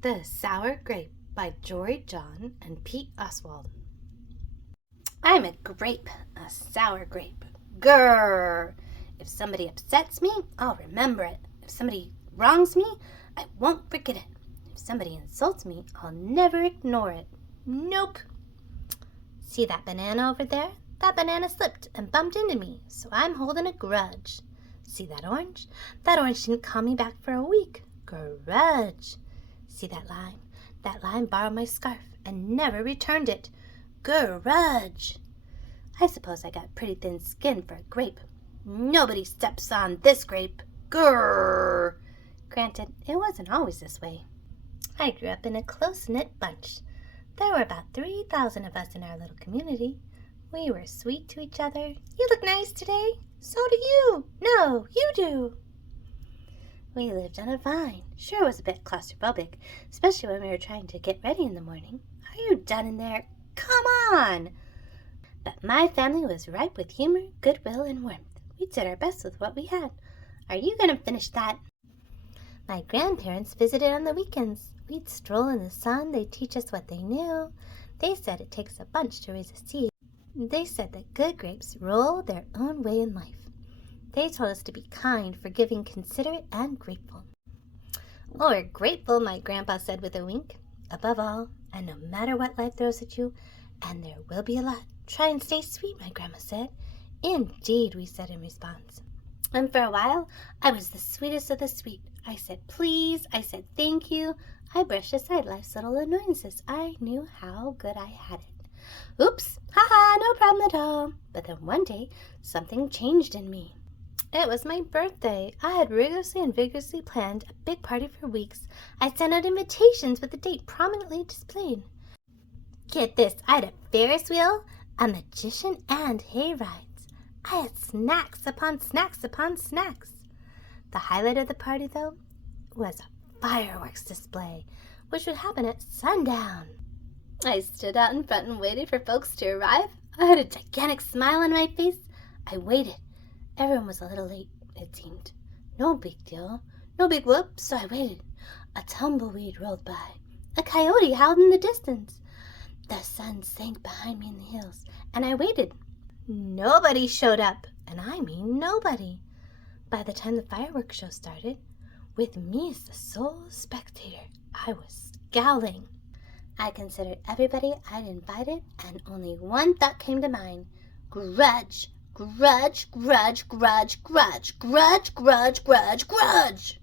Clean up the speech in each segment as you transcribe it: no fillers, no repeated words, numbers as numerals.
The Sour Grape by Jory, John, and Pete Oswald. I'm a grape, a sour grape. Grrr! If somebody upsets me, I'll remember it. If somebody wrongs me, I won't forget it. If somebody insults me, I'll never ignore it. Nope. See that banana over there? That banana slipped and bumped into me, so I'm holding a grudge. See that orange? That orange didn't call me back for a week. Grudge. See that lime? That lime borrowed my scarf and never returned it. Grudge. I suppose I got pretty thin skin for a grape. Nobody steps on this grape. Grrr. Granted, it wasn't always this way. I grew up in a close-knit bunch. There were about 3,000 of us in our little community. We were sweet to each other. You look nice today. So do you. No, you do. We lived on a vine. Sure was a bit claustrophobic, especially when we were trying to get ready in the morning. Are you done in there? Come on! But my family was ripe with humor, goodwill, and warmth. We did our best with what we had. Are you going to finish that? My grandparents visited on the weekends. We'd stroll in the sun. They'd teach us what they knew. They said it takes a bunch to raise a seed. They said that good grapes roll their own way in life. They told us to be kind, forgiving, considerate, and grateful. Oh, we're grateful, my grandpa said with a wink. Above all, and no matter what life throws at you, and there will be a lot, try and stay sweet, my grandma said. Indeed, we said in response. And for a while, I was the sweetest of the sweet. I said please, I said thank you. I brushed aside life's little annoyances. I knew how good I had it. Oops, haha, no problem at all. But then one day, something changed in me. It was my birthday. I had rigorously and vigorously planned a big party for weeks. I sent out invitations with the date prominently displayed. Get this, I had a Ferris wheel, a magician, and hay rides. I had snacks upon snacks upon snacks. The highlight of the party, though, was a fireworks display, which would happen at sundown. I stood out in front and waited for folks to arrive. I had a gigantic smile on my face. I waited. Everyone was a little late, it seemed. No big deal. No big whoop, so I waited. A tumbleweed rolled by. A coyote howled in the distance. The sun sank behind me in the hills, and I waited. Nobody showed up, and I mean nobody. By the time the fireworks show started, with me as the sole spectator, I was scowling. I considered everybody I'd invited, and only one thought came to mind. Grudge. Grudge, grudge, grudge, grudge, grudge, grudge, grudge, grudge.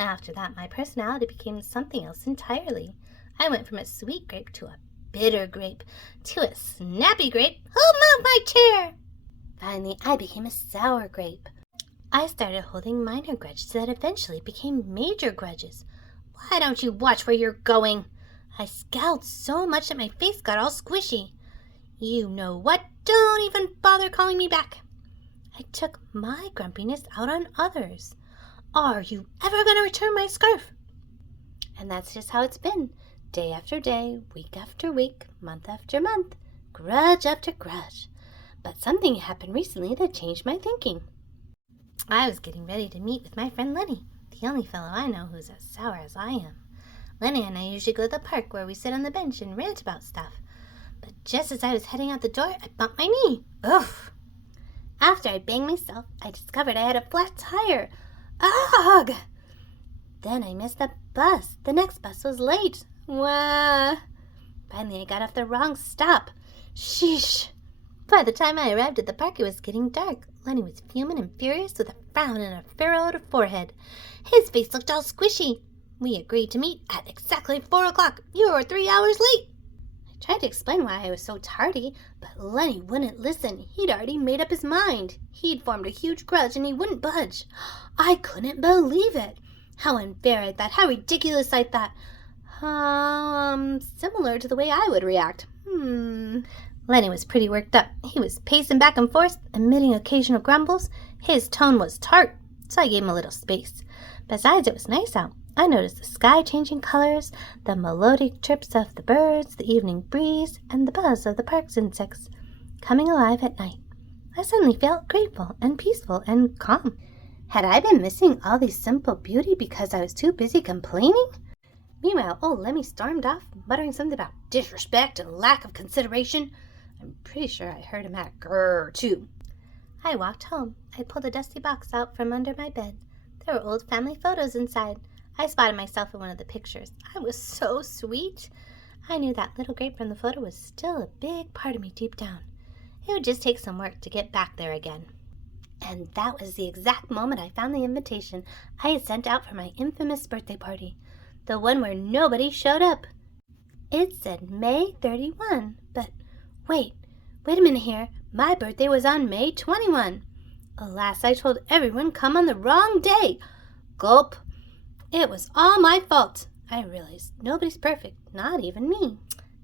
After that, my personality became something else entirely. I went from a sweet grape to a bitter grape to a snappy grape. Who moved my chair? Finally, I became a sour grape. I started holding minor grudges that eventually became major grudges. Why don't you watch where you're going? I scowled so much that my face got all squishy. You know what? Don't even bother calling me back. I took my grumpiness out on others. Are you ever going to return my scarf? And that's just how it's been. Day after day, week after week, month after month, grudge after grudge. But something happened recently that changed my thinking. I was getting ready to meet with my friend Lenny, the only fellow I know who's as sour as I am. Lenny and I usually go to the park where we sit on the bench and rant about stuff. But just as I was heading out the door, I bumped my knee. Oof! After I banged myself, I discovered I had a flat tire. Ugh! Then I missed the bus. The next bus was late. Wah! Finally, I got off the wrong stop. Sheesh! By the time I arrived at the park, it was getting dark. Lenny was fuming and furious with a frown and a furrowed forehead. His face looked all squishy. We agreed to meet at exactly 4 o'clock. You were 3 hours late. I tried to explain why I was so tardy, but Lenny wouldn't listen. He'd already made up his mind. He'd formed a huge grudge and he wouldn't budge. I couldn't believe it. How unfair I thought. How ridiculous I thought. Similar to the way I would react. Lenny was pretty worked up. He was pacing back and forth, emitting occasional grumbles. His tone was tart, so I gave him a little space. Besides, it was nice out. I noticed the sky changing colors, the melodic chirps of the birds, the evening breeze, and the buzz of the park's insects coming alive at night. I suddenly felt grateful and peaceful and calm. Had I been missing all this simple beauty because I was too busy complaining? Meanwhile, old Lemmy stormed off, muttering something about disrespect and lack of consideration. I'm pretty sure I heard him add grrr, too. I walked home. I pulled a dusty box out from under my bed. There were old family photos inside. I spotted myself in one of the pictures. I was so sweet. I knew that little grape from the photo was still a big part of me deep down. It would just take some work to get back there again. And that was the exact moment I found the invitation I had sent out for my infamous birthday party. The one where nobody showed up. It said May 31, but wait a minute here. My birthday was on May 21. Alas, I told everyone come on the wrong day. Gulp. It was all my fault. I realized nobody's perfect, not even me.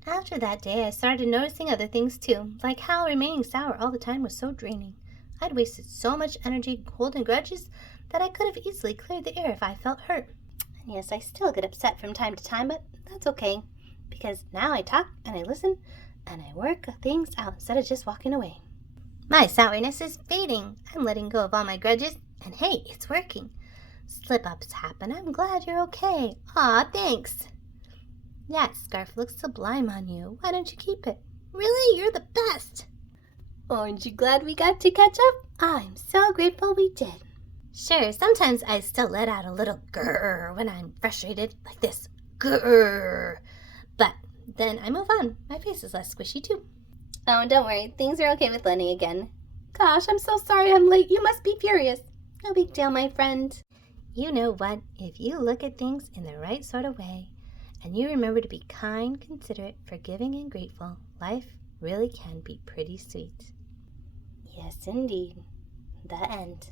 After that day, I started noticing other things too, like how remaining sour all the time was so draining. I'd wasted so much energy holding grudges that I could have easily cleared the air if I felt hurt. And yes, I still get upset from time to time, but that's okay, because now I talk and I listen and I work things out instead of just walking away. My sourness is fading. I'm letting go of all my grudges, and hey, it's working. Slip-ups happen. I'm glad you're okay. Aw, thanks. That scarf looks sublime on you. Why don't you keep it? Really? You're the best. Aren't you glad we got to catch up? I'm so grateful we did. Sure, sometimes I still let out a little grrr when I'm frustrated, like this. Grrr. But then I move on. My face is less squishy too. Oh, don't worry. Things are okay with Lenny again. Gosh, I'm so sorry I'm late. You must be furious. No big deal, my friend. You know what? If you look at things in the right sort of way, and you remember to be kind, considerate, forgiving, and grateful, life really can be pretty sweet. Yes, indeed. The end.